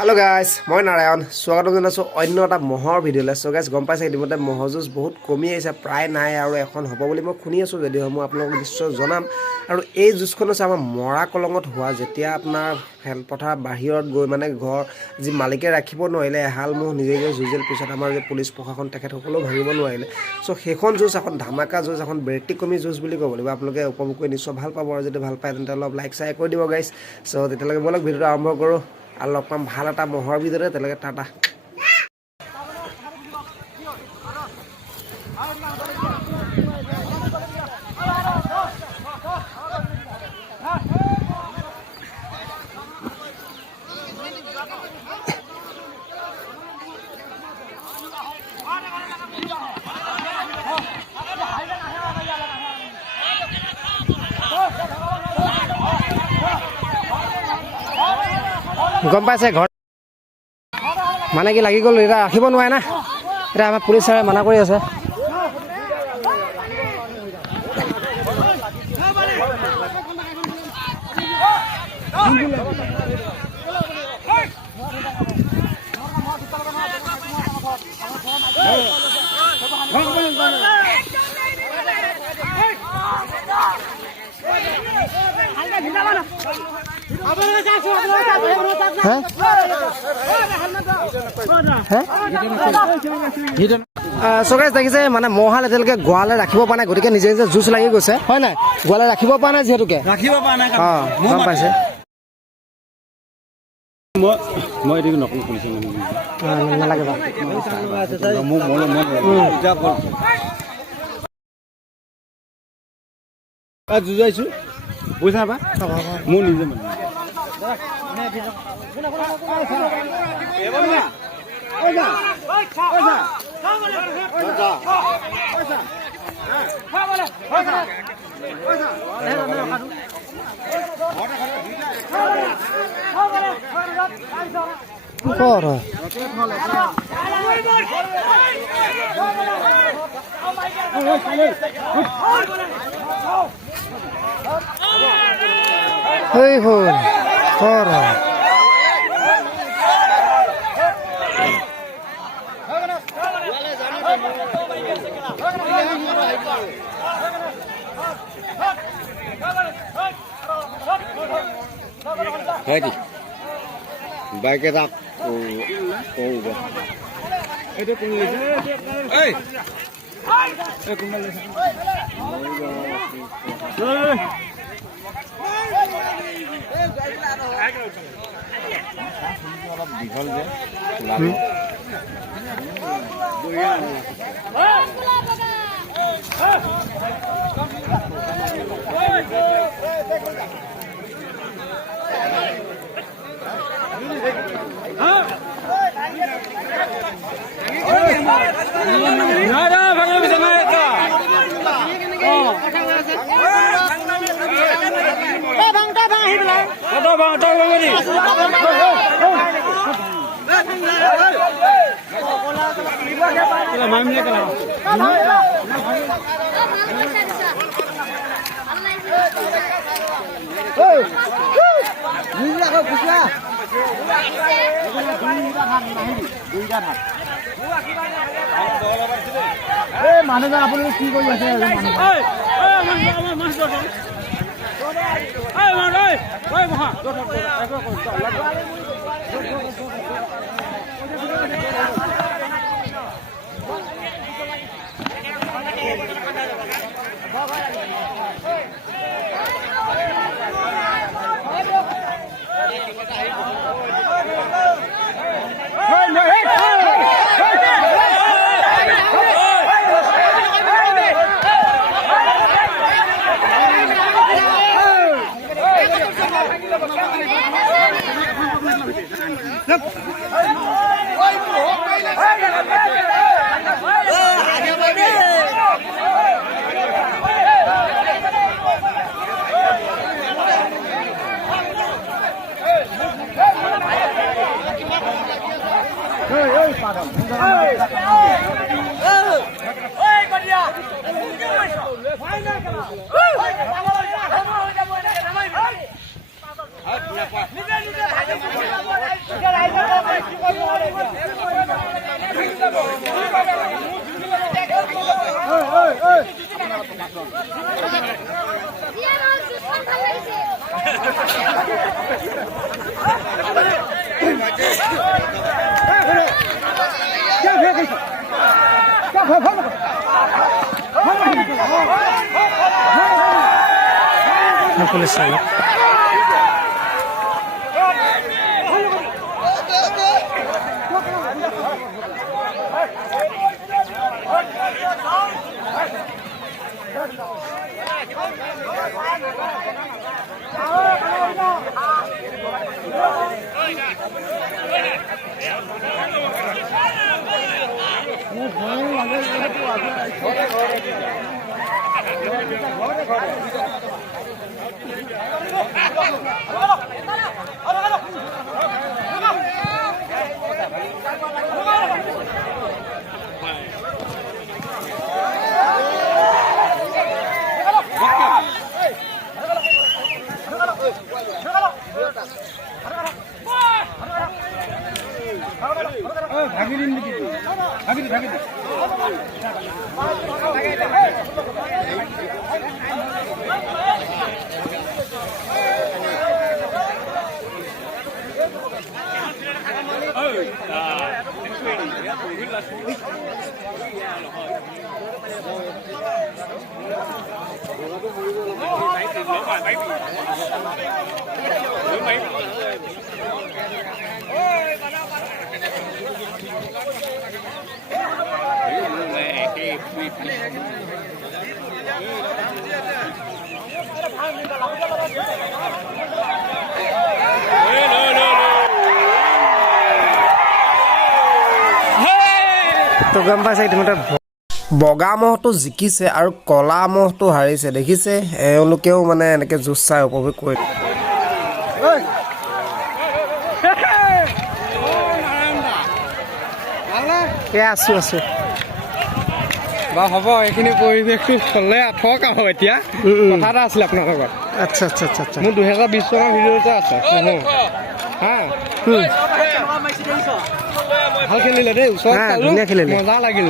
Hello guys, মই নাৰায়ণ স্বাগতম জনাইছো অন্য এটা মহৰ ভিডিঅ'লে। সো গাইস গম পাইছে ইতিমধ্যে মহৰ যুঁজ বহুত কমি আহিছে, প্ৰায় নাই আৰু এখন হ'ব বুলি মই শুনি আছো, যদিও মই আপোনালোকক নিশ্চয় জনাম। আৰু এই যুঁজখন হৈছে আমাৰ মৰা কলঙত হোৱা, যেতিয়া আপোনাৰ খেলপথাৰ বাহিৰত গৈ মানে ঘৰ যি মালিকে ৰাখিব নোৱাৰিলে এহাল মহ নিজে যুঁজিল, পিছত আমাৰ যে পুলিচ প্ৰশাসন তেখেতসকলেও ভাঙিব নোৱাৰিলে। সো সেইখন যুঁজ এখন ধামাকা যুঁজ, এখন ব্যতিক্ৰমী যুঁজ বুলি ক'ব লাগিব। আপোনালোকে উপভোগ কৰি নিশ্চয় ভাল পাব, আৰু যদি ভাল পায় তেন্তে অলপ লাইক শ্বেয়াৰ কৰি দিব গাইছ। সো তেতিয়ালৈকে বলক ভিডিঅ'টো আৰম্ভ কৰোঁ আৰু লগ পাম ভাল এটা মহৰ ভিতৰতে। তেতিয়ালৈকে টাটা। গম পাইছে ঘৰ মানে কি লাগি গ'ল, এতিয়া ৰাখিব নোৱাৰে না, এতিয়া আমাৰ পুলিচ ছাৰে মানা কৰি আছে। চৰকাৰে দেখিছে মানে মহাল এতিয়ালৈকে গোৱালে ৰাখিব পৰা নাই, গতিকে নিজে নিজে যুঁজ লাগি গৈছে, হয় নাই? গোৱালে ৰাখিব পৰা নাই, যিহেতুকে ৰাখিব পৰা নাই। গম পাইছে। মই এইটো নকওঁ পুলিচে নালাগে যুঁজাইছো পইচা নাপা মোৰ নিজে মানে বাইক এটা অলপ দীঘল যে মানুহজন আপুনি কি কৰি আছে? পুলিচ চালক তো গম পাইছে ইতিমধ্যে বগা মহটো জিকিছে আৰু কলা মহটো হাৰিছে দেখিছে এওঁলোকেও মানে এনেকৈ যুঁজ চাই উপভোগ কৰি আছো বা হ'ব এইখিনি পৰিৱেশটো চলে আঠক আহ এতিয়া কথা এটা আছিলে আপোনাৰ লগত আচ্ছা আচ্ছা আচ্ছা আচ্ছা মোৰ 2020 চনৰ ভিডিঅ'তে আছে হা ভাল খেলিলে দেই ওচৰত ধুনীয়া খেলিলে মজা লাগিল